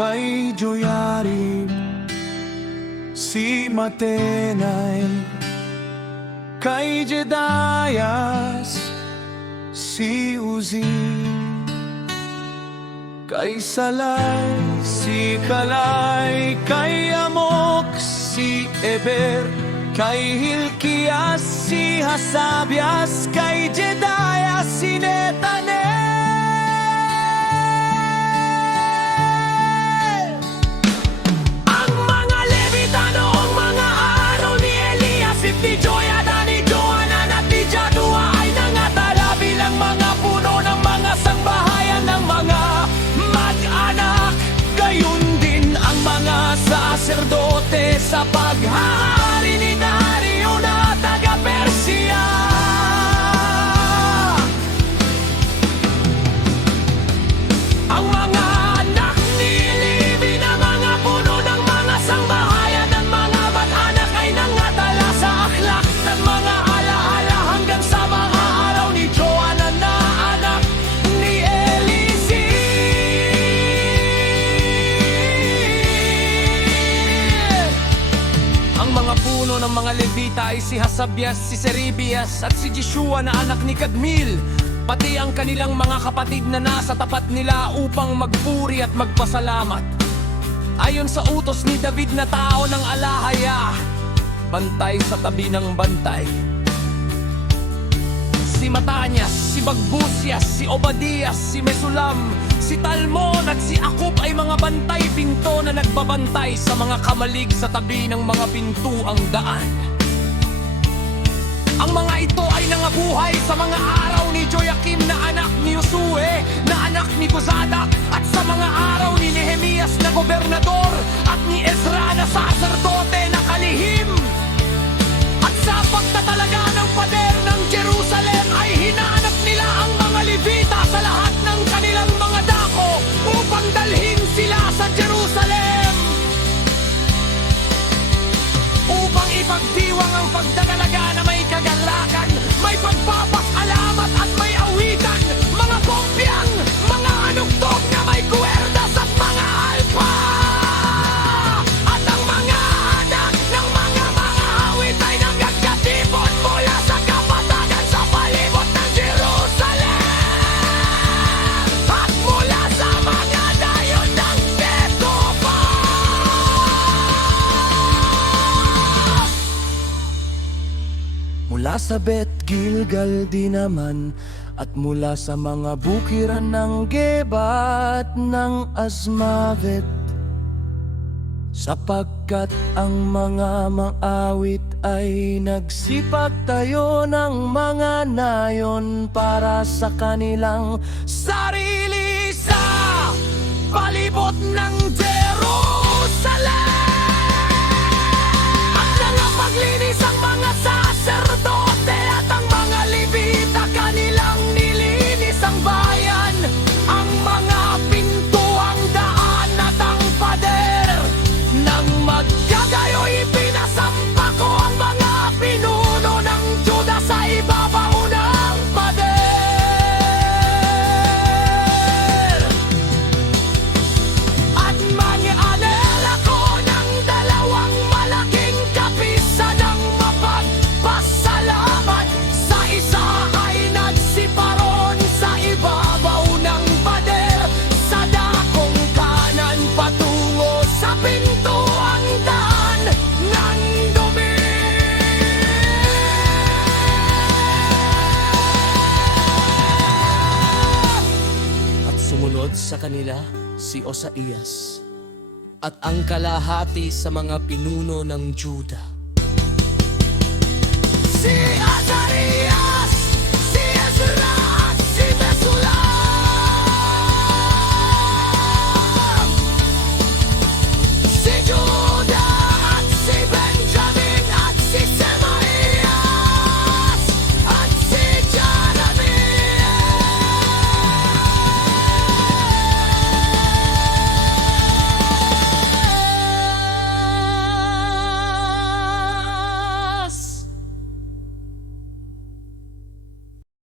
kay Joyarib, si Matenay, kay Jedayas, si Uzi, kay Salay, si Kalay, kay Amok, si Eber, kay Hilkias, si Hasabias, kay Jedayas, si Netanel. Ang mga Levita noong mga araw ni Eliasib, ni Joiada, ni Johanan at ni Jadua ay nangatala bilang mga puno ng mga sangbahayan ng mga mag-anak. Gayon din ang mga saserdote sa paghahari ni Dario na taga-Persia. Ang mga anak ni Levi na mga puno ng mga sangbahayan ng mga mag-anak ay nangatala sa aklat ng mga alaala hanggang sa mga araw ni Johanan na anak ni Elisib. Ang mga puno ng mga Levita ay si Hasabias, si Serebias at si Jeshua na anak ni Kadmiel, pati ang kanilang mga kapatid na nasa tapat nila upang magpuri at magpasalamat. Ayon sa utos ni David na tao ng alahaya, bantay sa tabi ng bantay. Si Matanias, si Bagbusias, si Obadias, si Mesulam, si Talmon at si Akub ay mga bantay pinto na nagbabantay sa mga kamalig sa tabi ng mga pintuang daan. Ang mga ito ay nangabuhay sa mga araw ni Joyakim na anak ni Josue, na anak ni Jozadak, at sa mga araw ni Nehemias na gobernador at ni Ezra na saserdote na kalihim. At sa pagtatalaga ng pader ng Jerusalem ay hinanap nila ang mga Levita sa lahat ng kanilang mga dako upang dalhin sila sa Jerusalem, upang ipagdiwang ang pagdadalaga na may kagalakan, may pagpapasalamat at may awitan, mga bombiyang, mga anugtog na may kuwerdas at mga alpa. At ang mga anak ng mga awit ay nanggagkatipon mula sa kapatagan sa palibot ng Jerusalem at mula sa mga dayon ng Betopa. Mula sa Bet Gilgal din naman, at mula sa mga bukiran ng Geba at ng Azmavet, sapagkat ang mga mang-awit ay nagsipag tayo ng mga nayon para sa kanilang sarili sa palibot ng Jerusalem. At nangapaglinis ang mga saserdote at ang mga Levita, kanilang nilinis ang bayan, ang mga pintuang daan at ang pader. Nang magkagayoy pinasampa ko ang mga pinuno ng Juda sa ibabaw ng pader. At mangianel ako ng dalawang malaking kapisan ng mapagpasalamat. Sa isa ay nagsiparon sa ibabaw ng pader, sa dakong kanan patungo sa pintuang daan ng dumi. At sumunod sa kanila si Osaias at ang kalahati sa mga pinuno ng Juda, si Azariah,